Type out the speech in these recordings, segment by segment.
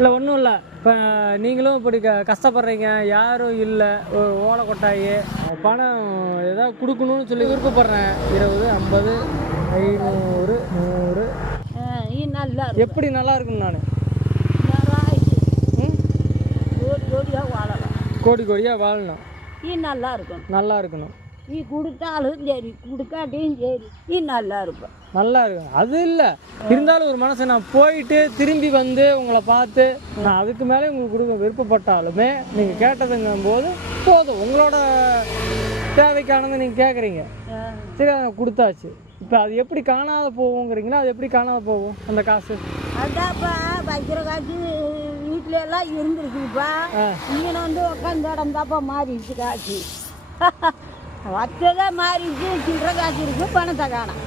இல்லை ஒன்றும் இல்லை. இப்போ நீங்களும் இப்படி க கஷ்டப்படுறீங்க. யாரும் இல்லை. ஓலை கொட்டாயி. பணம் ஏதாவது கொடுக்கணும்னு சொல்லி விருப்பப்படுறேன். இருபது ஐம்பது ஐநூறு நூறு. நல்லா எப்படி நல்லா இருக்கும் நான்? ஜோடி ஜோடியாக வாழலாம். கோடி கோடியாக வாழணும். ஈ நல்லா இருக்கும். நல்லா இருக்கணும். நீ கொடுத்தாலும் சரி கொடுக்காட்டியும் சரி நீ நல்லா இருப்ப. நல்லா இருக்கும் அது இல்லை. இருந்தாலும் ஒரு மனசு நான் போயிட்டு திரும்பி வந்து உங்களை பார்த்து நான் அதுக்கு மேலே உங்களுக்கு கொடுக்க விருப்பப்பட்டாலுமே நீங்கள் கேட்டதுங்கும் போது போதும். உங்களோட தேவைக்கானதை நீங்கள் கேட்குறீங்க சரி அதை கொடுத்தாச்சு. இப்போ அது எப்படி காணாத போகுங்கிறீங்களா? அது எப்படி காணாத போகும் அந்த காசு? அதான்ப்பா வைக்கிற காசு வீட்டில எல்லாம் இருந்துருக்குப்பா. இங்கே வந்து உட்காந்து இடந்தாப்பா மாறிடுச்சு காசு. வச்சதே மாறிடுச்சு சில்லற காசு இருக்கு பணத்தை காணோம்.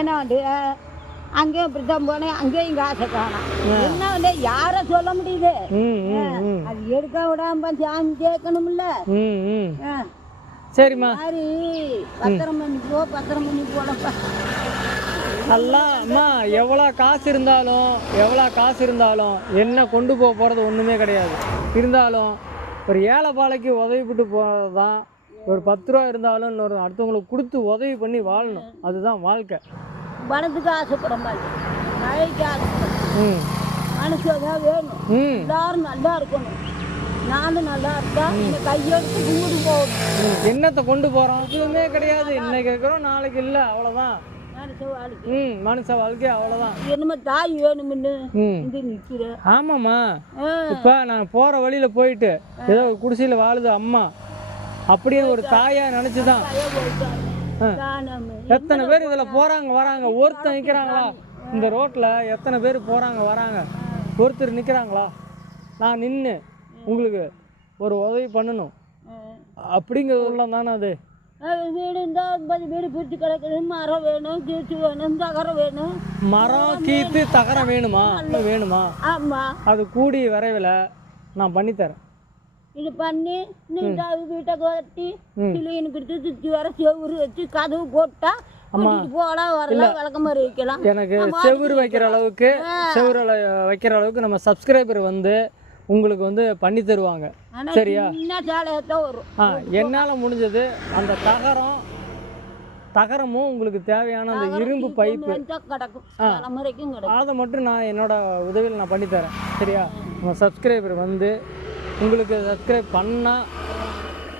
என்ன வந்து அங்கேயும் இப்படித்தான் போனேன் அங்கேயும் காசை காணோம். என்ன வந்து யாரை சொல்ல முடியுது. அது எடுக்க விடாம சாமி கேட்கணும்ல. சரிம்மா. மாதிரி பத்திரம் மணி போ பத்திரம் மணி போனப்பா நல்லா அம்மா எவ்வளோ காசு இருந்தாலும் எவ்வளோ காசு இருந்தாலும் என்ன கொண்டு போக போகிறது ஒன்றுமே கிடையாது. இருந்தாலும் ஒரு ஏழை பாலைக்கு உதவிப்பட்டு போகிறது தான் ஒரு பத்து ரூபா இருந்தாலும் இன்னொரு அடுத்தவங்களுக்கு கொடுத்து உதவி பண்ணி வாழணும். அதுதான் வாழ்க்கை. பணத்துக்கு ஆசைப்பட மாட்டேன் மழைக்கு ஆசைப்பட ம். மனுஷங்க வேணும். எல்லாரும் நல்லா இருக்கணும். நானும் நல்லா இருக்கா இந்த கையெடுத்து கும்பிட்டு போகணும். என்னத்தை கொண்டு போகிறோம் எதுவுமே கிடையாது. இன்னைக்கு இருக்கிறோம் நாளைக்கு இல்லை. அவ்வளோதான் மனுஷ வாழ்க்கை. அவ்வளோதான் என்னமோ தாய் வேணும்னு ம். இது நிற்கிற. ஆமாம்மா. இப்போ நான் போகிற வழியில் போயிட்டு ஏதோ குடிசையில் வாழுது அம்மா. அப்படின்னு ஒரு தாயாக நினச்சி தான் எத்தனை பேர் இதில் போகிறாங்க வராங்க? ஒருத்தர் நிற்கிறாங்களா இந்த ரோட்டில் எத்தனை பேர் போகிறாங்க வராங்க? ஒருத்தர் நிற்கிறாங்களா நான் நின்று உங்களுக்கு ஒரு உதவி பண்ணணும். அப்படிங்கிறது தானே அது? வீடு இந்த ஐம்பது வீடு பிரித்து கிடக்குது. மரம் வேணும் கீச்சு வேணும் தகரம் வேணும். மரம் கீத்து தகரம் வேணுமா? வேணுமா? ஆமா. அது கூடி விரைவில் நான் பண்ணித்தரேன். இது பண்ணி வீட்டை கட்டி கிளீன் கொடுத்து சுற்றி வர செவுரு வச்சு கதவு போட்டா எனக்கு செவுரு வைக்கிற அளவுக்கு செவுரு வைக்கிற அளவுக்கு நம்ம சப்ஸ்கிரைபர் வந்து உங்களுக்கு வந்து பண்ணி தருவாங்க. சரியா? ஆ என்னால் முடிஞ்சது அந்த தகரம் தகரமும் உங்களுக்கு தேவையான அந்த இரும்பு பைப்பு. அதை மட்டும் நான் என்னோட உதவியில் நான் பண்ணித்தரேன் சரியா? நம்ம சப்ஸ்கிரைபர் வந்து உங்களுக்கு சப்ஸ்கிரைப் பண்ணா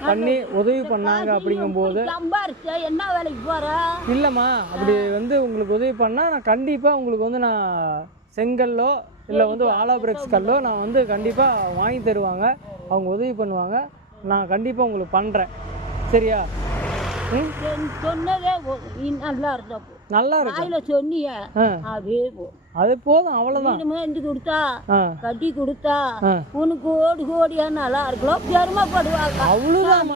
பண்ணி உதவி பண்ணாங்க அப்படிங்கும்போது என்ன வேலைக்கு போற? இல்லைம்மா அப்படி வந்து உங்களுக்கு உதவி பண்ணால் நான் கண்டிப்பாக உங்களுக்கு வந்து நான் செங்கல்லோ இல்லை வந்து ஆலா பிரெக்ஸ் கல்லோ நான் வந்து கண்டிப்பாக வாங்கி தருவாங்க. அவங்க உதவி பண்ணுவாங்க. நான் கண்டிப்பாக உங்களுக்கு பண்ணுறேன் சரியா? சொன்னதே நல்லா இருந்தா நல்லா இருக்கும் வாயில சொன்னிய அதே போ. அது போதும் மேய்ந்து கொடுத்தா கட்டி கொடுத்தா உனக்கு கோடி கோடியா நல்லா இருக்கலாம் பெருமைப்படுவாங்க அவ்வளோதான்